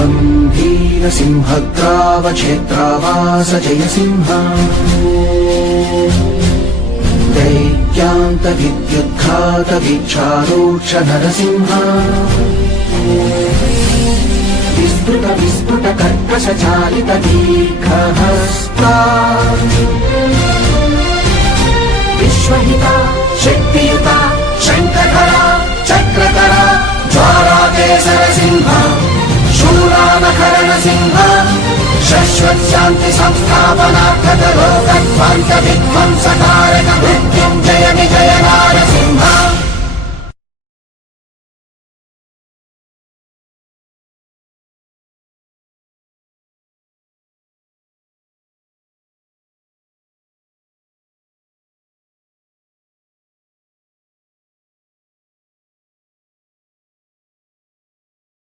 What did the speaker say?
द्वन्द्वीरसिंहग्रावक्षेत्रावास जय सिंह दैत्यान्तविद्युद्घात वीक्षारोक्ष नरसिंह विस्तृत विस्फुट कर्कश चालित दीर्घहस्ता विश्वहिता शक्तियुता शङ्खधरा चक्रधरा ज्वालाकेसर सिंह शूरानकरण सिंह शाश्वत शांति संस्थापनार्थक लोकध्वंस विध्वंसकारक मृत्युंजय विजय नारसिंह